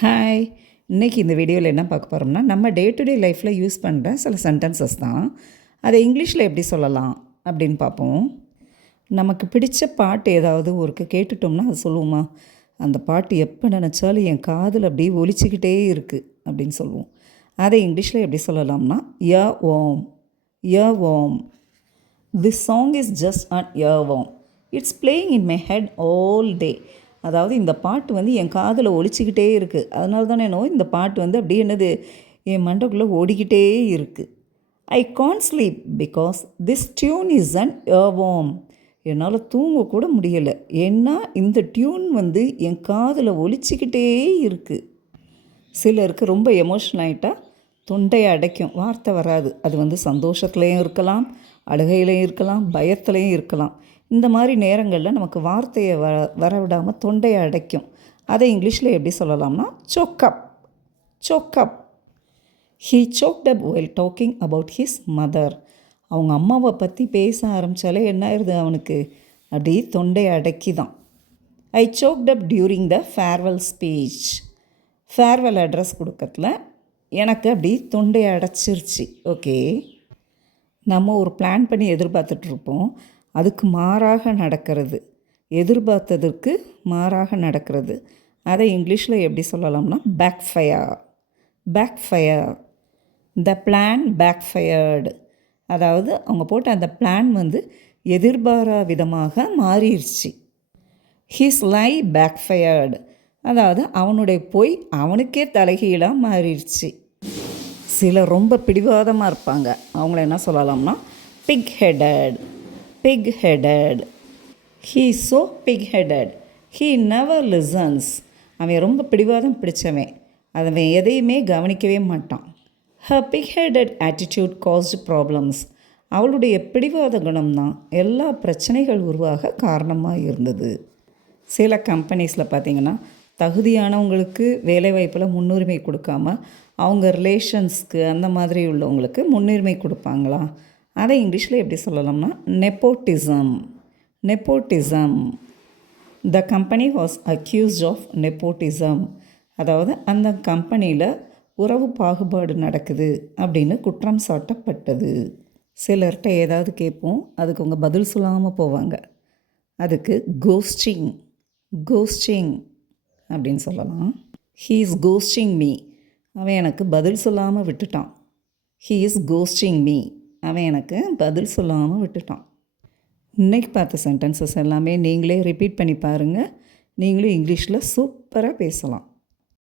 Hi. இன்றைக்கி இந்த வீடியோவில் என்ன பார்க்க போகிறோம்னா, நம்ம டே டு டே லைஃப்பில் யூஸ் பண்ணுற சில சென்டென்சஸ் தான். அதை இங்கிலீஷில் எப்படி சொல்லலாம் அப்படின்னு பார்ப்போம். நமக்கு பிடித்த பாட்டு ஏதாவது ஒருக்கு கேட்டுட்டோம்னா அது சொல்லுவோமா, அந்த பாட்டு எப்போ நினச்சாலும் என் காதில் அப்படியே ஒலிச்சிக்கிட்டே இருக்குது அப்படின்னு சொல்லுவோம். அதை இங்கிலீஷில் எப்படி சொல்லலாம்னா, earworm, earworm. This song is just an earworm. It's playing in my head all day. அதாவது இந்த பாட்டு வந்து என் காதில் ஒலிச்சிக்கிட்டே இருக்குது. அதனால தானே என்னவோ இந்த பாட்டு வந்து அப்படியே என்னது என் மண்டைக்குள்ளே ஓடிக்கிட்டே இருக்குது. I can't sleep because this tune is an earworm. என்னால் தூங்கக்கூட முடியலை, ஏன்னா இந்த டியூன் வந்து என் காதில் ஒலிச்சிக்கிட்டே இருக்குது. சிலருக்கு ரொம்ப எமோஷன் ஆகிட்டால் தொண்டையை அடைக்கும், வார்த்தை வராது. அது வந்து சந்தோஷத்துலேயும் இருக்கலாம், அழுகையிலையும் இருக்கலாம், பயத்துலேயும் இருக்கலாம். இந்த மாதிரி நேரங்களில் நமக்கு வார்த்தையை வரவிடாமல் தொண்டையை அடைக்கும். அதை இங்கிலீஷில் எப்படி சொல்லலாம்னா, choke up, choke up. He choked up while talking about his mother. அவங்க அம்மாவை பற்றி பேச ஆரம்பித்தாலே என்ன ஆயிடுது அவனுக்கு, அப்படி தொண்டையை அடக்கி தான். I choked up during the farewell speech. Farewell address கொடுக்கறதுல எனக்கு அப்படி தொண்டையை அடைச்சிருச்சு. ஓகே, நம்ம ஒரு பிளான் பண்ணி எதிர்பார்த்துட்ருப்போம், அதுக்கு மாறாக நடக்கிறது, எதிர்பார்த்ததற்கு மாறாக நடக்கிறது. அதை இங்கிலீஷில் எப்படி சொல்லலாம்னா, பேக்ஃபயர், பேக்ஃபயர். The plan பேக்ஃபயர்டு. அதாவது அவங்க போட்ட அந்த பிளான் வந்து எதிர்பாரா விதமாக மாறிடுச்சு. ஹிஸ் லை பேக்ஃபயர்டு. அதாவது அவனுடைய பொய் அவனுக்கே தலைகீழாக மாறிடுச்சு. சிலர் ரொம்ப பிடிவாதமாக இருப்பாங்க, அவங்கள என்ன சொல்லலாம்னா, pig headed, pig headed. He is so pig headed. He never listens. அவன் ரொம்ப பிடிவாதம் பிடிச்சவன், அவன் எதையுமே கவனிக்கவே மாட்டான். Her pig headed attitude caused problems. அவளுடைய பிடிவாத குணம்தான் எல்லா பிரச்சனைகள் உருவாக காரணமாக இருந்தது. சில கம்பெனிஸில் பார்த்திங்கன்னா, தகுதியானவங்களுக்கு வேலைவாய்ப்பில் முன்னுரிமை கொடுக்காம அவங்க ரிலேஷன்ஸ்க்கு அந்த மாதிரி உள்ளவங்களுக்கு முன்னுரிமை கொடுப்பாங்களா. அதை இங்கிலீஷில் எப்படி சொல்லலாம்னா, nepotism, nepotism. The company was accused of nepotism. அதாவது அந்த கம்பெனியில் உறவு பாகுபாடு நடக்குது அப்படின்னு குற்றம் சாட்டப்பட்டது. சிலர்கிட்ட ஏதாவது கேட்போம், அதுக்கு அவங்க பதில் சொல்லாமல் போவாங்க. அதுக்கு கோஸ்டிங், கோஸ்டிங் அப்படின்னு சொல்லலாம். He is ghosting me. அவன் எனக்கு பதில் சொல்லாமல் விட்டுட்டான். He is ghosting me. அவன் எனக்கு பதில் சொல்லாமல் விட்டுட்டான். இன்றைக்கி பார்த்த சென்டென்சஸ் எல்லாமே நீங்களே ரிப்பீட் பண்ணி பாருங்கள். நீங்களும் இங்கிலீஷில் சூப்பராக பேசலாம்.